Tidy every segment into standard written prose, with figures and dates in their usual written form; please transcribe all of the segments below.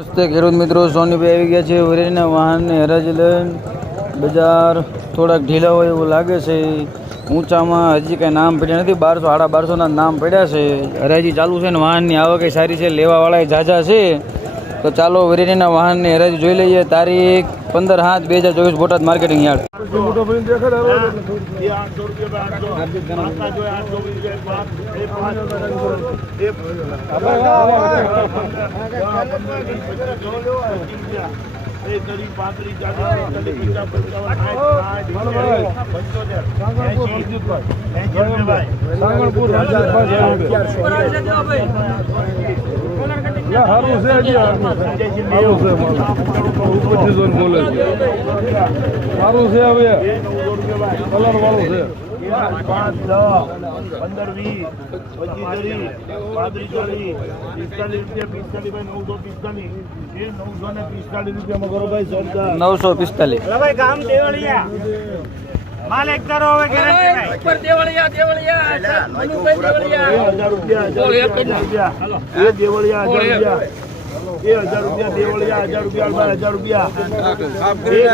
નમસ્તે ખેડૂત મિત્રો, સોનીભાઈ આવી ગયા છે વરેલીના વાહનને હરાજી લઈને. બજાર થોડાક ઢીલા હોય એવું લાગે છે. ઊંચામાં હજી કંઈ નામ પડ્યા નથી. 1200 1250ના નામ પડ્યા છે. હરાજી ચાલુ છે ને વાહનની આવક સારી છે, લેવાવાળા ઝાઝા છે. તો ચાલો વરેલીના વાહનની હરાજી જોઈ લઈએ. તારીખ 15/7/2024 બોટાદ માર્કેટિંગ યાર્ડ. સારું છે હવે કલર વાળું છે 5 10 15 20 25 30 35 40 45 રૂપિયા 945 કરો ભાઈ. 945. ભાઈ ગામ દેવળિયા માલ એક કરો હવે ગેરંટી ઉપર દેવળિયા મનુભાઈ દેવળિયા 1000 રૂપિયા એ દેવળિયા 1000 રૂપિયા દેવળિયા 1000 રૂપિયા 1000 રૂપિયા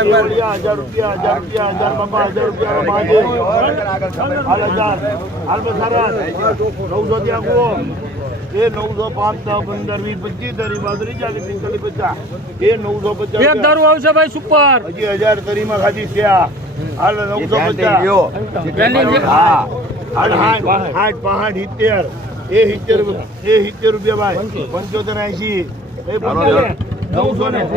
દેવળિયા 1000 રૂપિયા 1000 બાપા 1000 રૂપિયા માજે હાલ 1000 હાલ બસારા 900 ત્યાં કો એ 905 10 15 20 25 બાદરી 40 45 50 એ 950 એક દારૂ આવશે ભાઈ સુપર હજી 1000 તરીમાં ખાધી છે હાલ 950 હા હાલ 60 70 એ 70 રૂપિયા ભાઈ 75 80 એ 900 ને 1000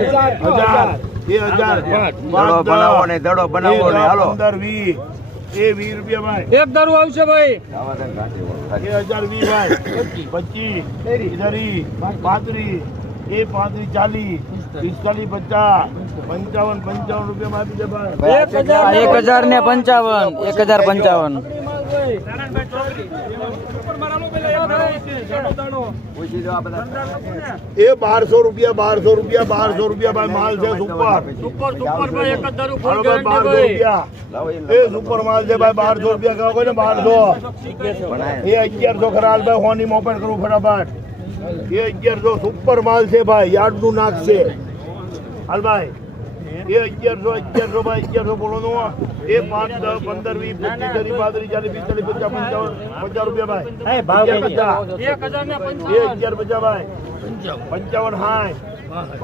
બનાવો ને દડો બનાવો ને હાલો 15 20 એ 20 રૂપિયા ભાઈ એક દારૂ આવશે ભાઈ 1020 ભાઈ 25 ઇધરી 35 એ 35 40 45 50 55 રૂપિયા માં આપી દે ભાઈ 1055. એ 1200 રૂપિયા 1200 રૂપિયા ભાઈ માલ છે સુપર ભાઈ એક જ દારૂ ફૂલ 1200 રૂપિયા એ સુપર માલ છે ભાઈ 1200 રૂપિયા કહો ને 1200 એ 1100 ખરાલ ભાઈ હોની મોપેડ કરું ફટાફટ એ 1100 સુપર માલ છે ભાઈ યાર્ડ નું નાક છે હાલ ભાઈ એ 1100 ભાઈ 1100 બોલો નો એ 5 10 15 20 25 30 35 40 50 રૂપિયા ભાઈ 1150 ભાઈ 55 હાય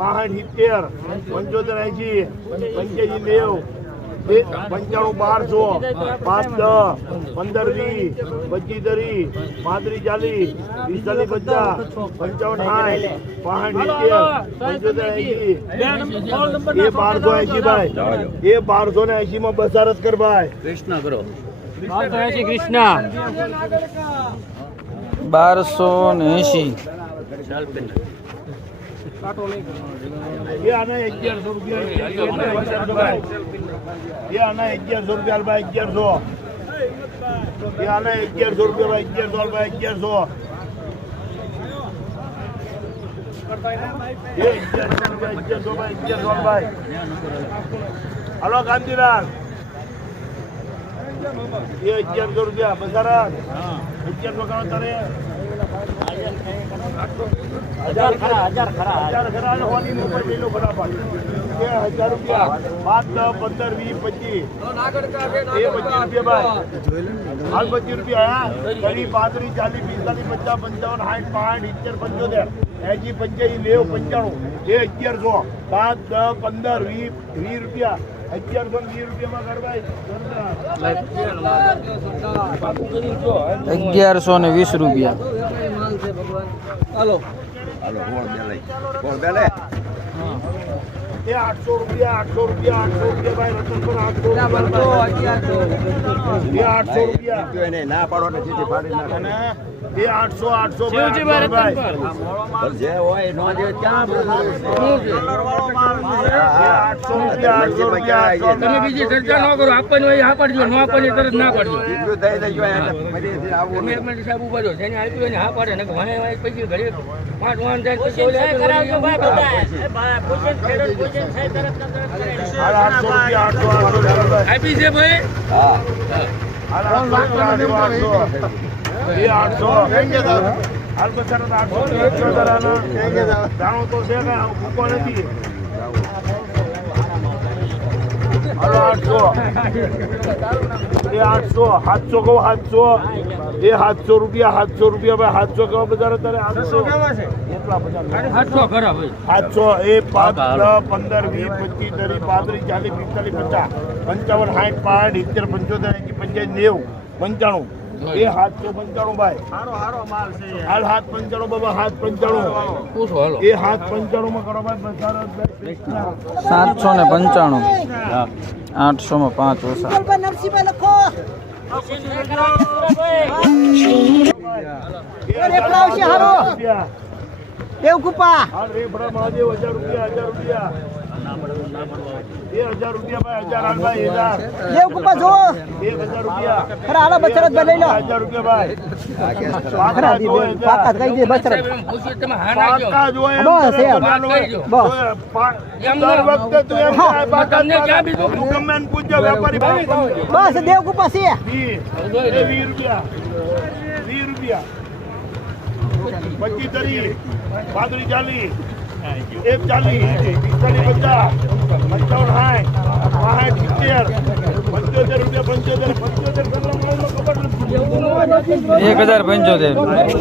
65 70 75 80 85 1200 5 10 15 20 25 30 35 40 45 50 55 60 65 70 80 એ 1280 ભાઈ એ 1280 માં બસારત કર ભાઈ કૃષ્ણ કરો 1280 કૃષ્ણ 1280. એ આના 1100 રૂપિયા એ આના 1100 રૂપિયા ભાઈ 1100 એ આના 1100 રૂપિયા ભાઈ 1100 ભાઈ 1100 એ 1100 ભાઈ 1100 ભાઈ હાલો ગાંધીરાજ એ 1100 રૂપિયા બજારા 1100 કામ કરે 1000 ખરા હોની મોબાઈલ લઈ લો ફટાફટ એ 1000 રૂપિયા 5 10 15 20 25 એ 25 રૂપિયા ભાઈ હાલ 25 રૂપિયા કરી 35 40 45 50 55 60 65 70 75 80 85 90 95 એ 1100 5 10 15 20 રૂપિયા 1120 રૂપિયામાં કર ભાઈ 1120 રૂપિયા. હાલો એ 800 રૂપિયા ભાઈ રતનપુર 800 રૂપિયા એ 800 રૂપિયા ના પાડો ને સીધી પાડી નાખે એ 800 ભાઈ જે હોય નો જે ક્યાં 800 રૂપિયા તમે બીજી ચર્ચા ન કરો આપવાની હોય હા પાડજો ન આપવાની તરત ના પાડજો બીજું દઈ દેજો ફરીથી આવું એક મિનિટ સાહેબ ઉભા રહો જેને આપ્યું એને હા પાડે ને વાહે વાહે પછી ઘરે 5 વાહન જાય પછી ઓલે કરાવજો ભાઈ બધા પૂછન ખેડૂત પૂછન સાહેબ તરત 800 રૂપિયા આપી છે ભાઈ હા 800 એ 800 હાલ બચારો તો 800 જાણો તો છે કે ભૂકો નથી હાલો 800 એ 800 700 કહો 700 એ 700 રૂપિયા 700 ભાઈ 700 કહો બજાર અત્યારે 800 એટલા બધા 800 ખરા ભાઈ 700 એ 5 10 15 20 25 30 35 40 45 50 55 60 70 75 80 85 90 95 એ 795 ભાઈ હારો માલ છે હાલ 795 બાબા 795 પૂછો હાલો એ 795 માં કરો ભાઈ બજાર 795 800 માં 5 ઓછા હાલ રેફડા મહાદેવ 1000 રૂપિયા 1000 રૂપિયા એ 1000 રૂપિયા ભાઈ 1000 હાલ ભાઈ 1000 રૂપિયા 1000 રૂપિયા ભાઈ પૂછ્યું તમે હા ના કહો. પાકા જોઈએ એમ દર વખતે તું એમ કહે, પાકા તમને ક્યાં બીજું? તું ગમે એને પૂછજો, વેપારી ભાવ ગમે. બસ દેવકુપા છે 20 રૂપિયા 20 રૂપિયા 25 30 35 40 1 40 50 55 60 70 75 રૂપિયા 75 1075